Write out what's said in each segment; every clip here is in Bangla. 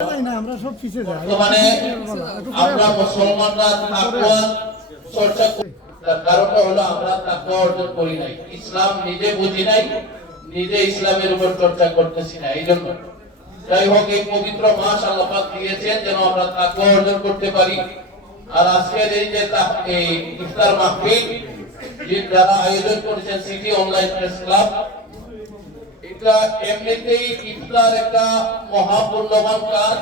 বর্তমানে আমরা মুসলমানরা তাকওয়া চর্চা করি, তার কারণটা হলো আমরা তাকওয়া অর্জন করি নাই। ইসলাম নিজে বুঝি নাই, নিজে ইসলামের উপর চর্চা করতেছি না। এই জন্য যাই হোক, এই পবিত্র মাস আল্লাহ পাক দিয়েছেন যেন আমরা তাকওয়া অর্জন করতে পারি। আর আজকের এই যে ইফতার মাহফিল যারা আয়োজন করেছেন সিটি অনলাইন প্রেস ক্লাব, এটা এমনিতেই ইফতার একটা মহামূল্যবান কাজ।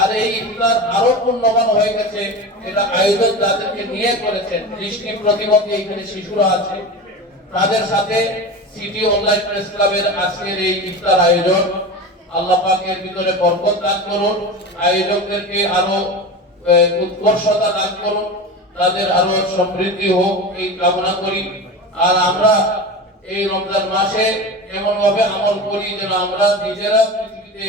আর এই ইফতার আরো পূর্ণবান হয়ে গেছে, এটা আয়োজন যাদেরকে নিয়ে করেছেন, দৃষ্টি প্রতিবন্ধী এখানে শিশুরা আছে, তাদের সাথে সিটি অনলাইন প্রেস ক্লাবের আজকের এই ইফতার আয়োজন, আল্লাহ পাকের ভিতরে বরকত দান করুন, আয়োজকদেরকে আরো উৎকর্ষতা দান করুন, তাদের আরো সমৃদ্ধি হোক এই কামনা করি। আর আমরা এই রমজান মাসে এমন ভাবে আমল করি যেন আমরা নিজেরা পৃথিবীতে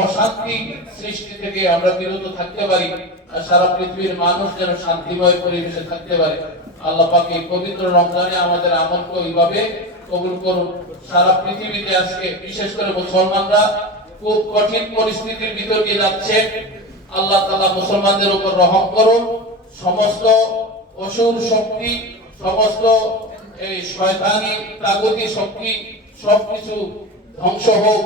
অশান্তি সৃষ্টি থেকে আমরা বিরত থাকতে পারি, আর সারা পৃথিবীর মানুষ যেন শান্তিময় পরিবেশে থাকতে পারে। আল্লাহ পাক এই পবিত্র রমজানে আমাদের আমলকে ওইভাবে কবুল করুন। সারা পৃথিবীতে আজকে বিশেষ করে মুসলমানরা খুব কঠিন পরিস্থিতির ভিতর দিয়ে যাচ্ছে। আল্লাহ তাআলা মুসলমানদের উপর রহম করুন। সমস্ত অসুর শক্তি, সমস্ত এই শয়তানি তাগুতি শক্তি সবকিছু ধ্বংস হোক।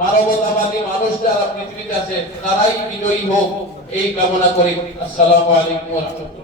মানবতাবাদী মানুষ যারা পৃথিবীতে আছে তারাই বিজয়ী হোক, এই কামনা করি। আসসালামু আলাইকুম ওয়া রাহমাতুল্লাহ।